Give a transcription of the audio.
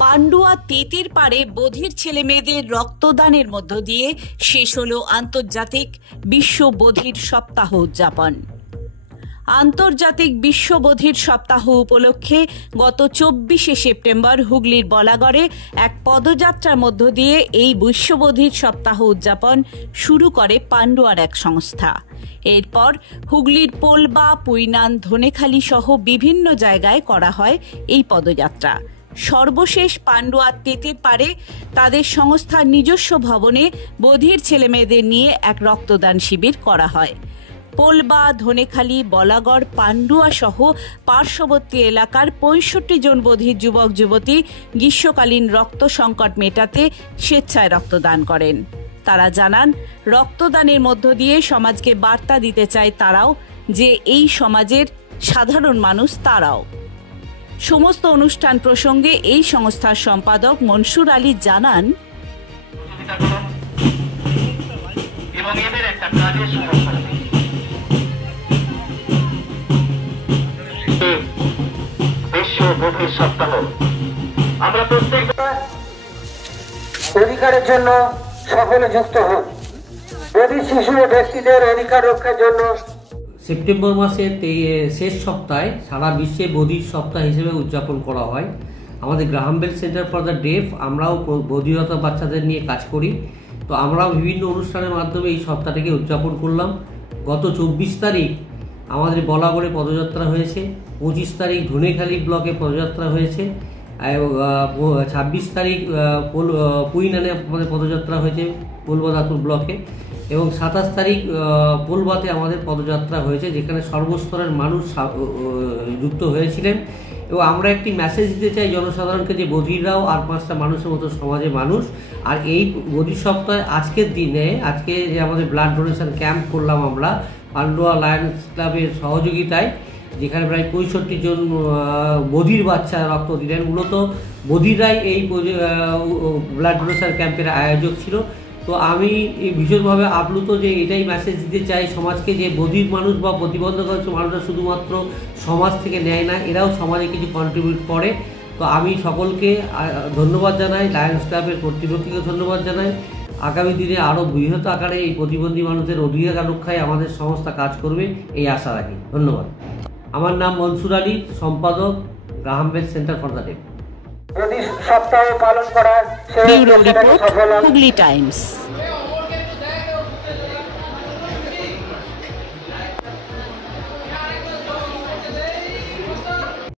পান্ডুয়া তেতের পাড়ে বধির ছেলে মেয়েদের রক্তদানের মধ্য দিয়ে শেষ হল আন্তর্জাতিক বিশ্ব বধির সপ্তাহ উদযাপন। আন্তর্জাতিক বিশ্ব বধির সপ্তাহ উপলক্ষে গত 24শে সেপ্টেম্বর হুগলির বলাগড়ে এক পদযাত্রার মধ্য দিয়ে এই বিশ্ব বধির সপ্তাহ উদযাপন শুরু করে পান্ডুয়ার এক সংস্থা। এরপর হুগলির পোলবা, পুইনান, ধনেখালি সহ বিভিন্ন জায়গায় করা হয় এই পদযাত্রা। সর্বশেষ পান্ডুয়ার তেতের পাড়ে তাদের সংস্থার নিজস্ব ভবনে বধির ছেলেমেয়েদের নিয়ে এক রক্তদান শিবির করা হয়। পোলবা, ধনেখালি, বলাগড়, পান্ডুয়া সহ পার্শ্ববর্তী এলাকার 65 জন বধির যুবক যুবতী গ্রীষ্মকালীন রক্ত সংকট মেটাতে স্বেচ্ছায় রক্তদান করেন। তারা জানান, রক্তদানের মধ্য দিয়ে সমাজকে বার্তা দিতে চায় তারাও যে এই সমাজের সাধারণ মানুষ তারাও। সমস্ত অনুষ্ঠান প্রসঙ্গে এই সংস্থার সম্পাদক মনসুর আলী জানান, আমরা প্রত্যেকটা অধিকারের জন্য সকলে যুক্ত হন। বধির শিশু ও ব্যক্তিদের অধিকার রক্ষার জন্য সেপ্টেম্বর মাসের শেষ সপ্তাহে সারা বিশ্বে বধির সপ্তাহ হিসেবে উদযাপন করা হয়। আমাদের Graham Bell Centre for the Deaf আমরাও বধিরতা বাচ্চাদের নিয়ে কাজ করি। তো আমরাও বিভিন্ন অনুষ্ঠানের মাধ্যমে এই সপ্তাহটাকে উদযাপন করলাম। গত 24 তারিখ আমাদের বলাগড়ে পদযাত্রা হয়েছে, 25 তারিখ ধনেখালি ব্লকে পদযাত্রা হয়েছে, 26 তারিখ পুইনানে আমাদের পদযাত্রা হয়েছে পোলবাদাতুর ব্লকে, এবং 27 তারিখ পোলবাতে আমাদের পদযাত্রা হয়েছে, যেখানে সর্বস্তরের মানুষ যুক্ত হয়েছিলেন। এবং আমরা একটি মেসেজ দিতে চাই জনসাধারণকে যে বধিররাও আর 5টা মানুষের মতো সমাজে মানুষ। আর এই বধির সপ্তাহে আজকের দিনে আজকে যে আমাদের ব্লাড ডোনেশন ক্যাম্প করলাম আমরা পান্ডুয়া লায়ন্স ক্লাবের সহযোগিতায়, যেখানে প্রায় 65 জন বধির বাচ্চা রক্ত দিলেন। মূলত বধিররাই এই ব্লাড ডোনেশন ক্যাম্পের আয়োজক ছিল। তো আমি ভীষণভাবে আপ্লুত যে এটাই মেসেজ দিতে চাই সমাজকে, যে বধির মানুষ বা প্রতিবন্ধকতা মানুষরা শুধুমাত্র সমাজ থেকে নেয় না, এরাও সমাজে কিছু কন্ট্রিবিউট করে। তো আমি সকলকে ধন্যবাদ জানাই, লায়ন্স ক্লাবের কর্তৃপক্ষকে ধন্যবাদ জানাই। আগামী দিনে আরও বৃহৎ আকারে এই প্রতিবন্ধী মানুষদের অধিকার রক্ষায় আমাদের সংস্থা কাজ করবে, এই আশা রাখি। ধন্যবাদ। আমার নাম মনসুর আলী, সম্পাদক, Graham Bell Centre for the Deaf. সপ্তাহ পালন করার ব্যুরো রিপোর্ট, হুগলি টাইমস।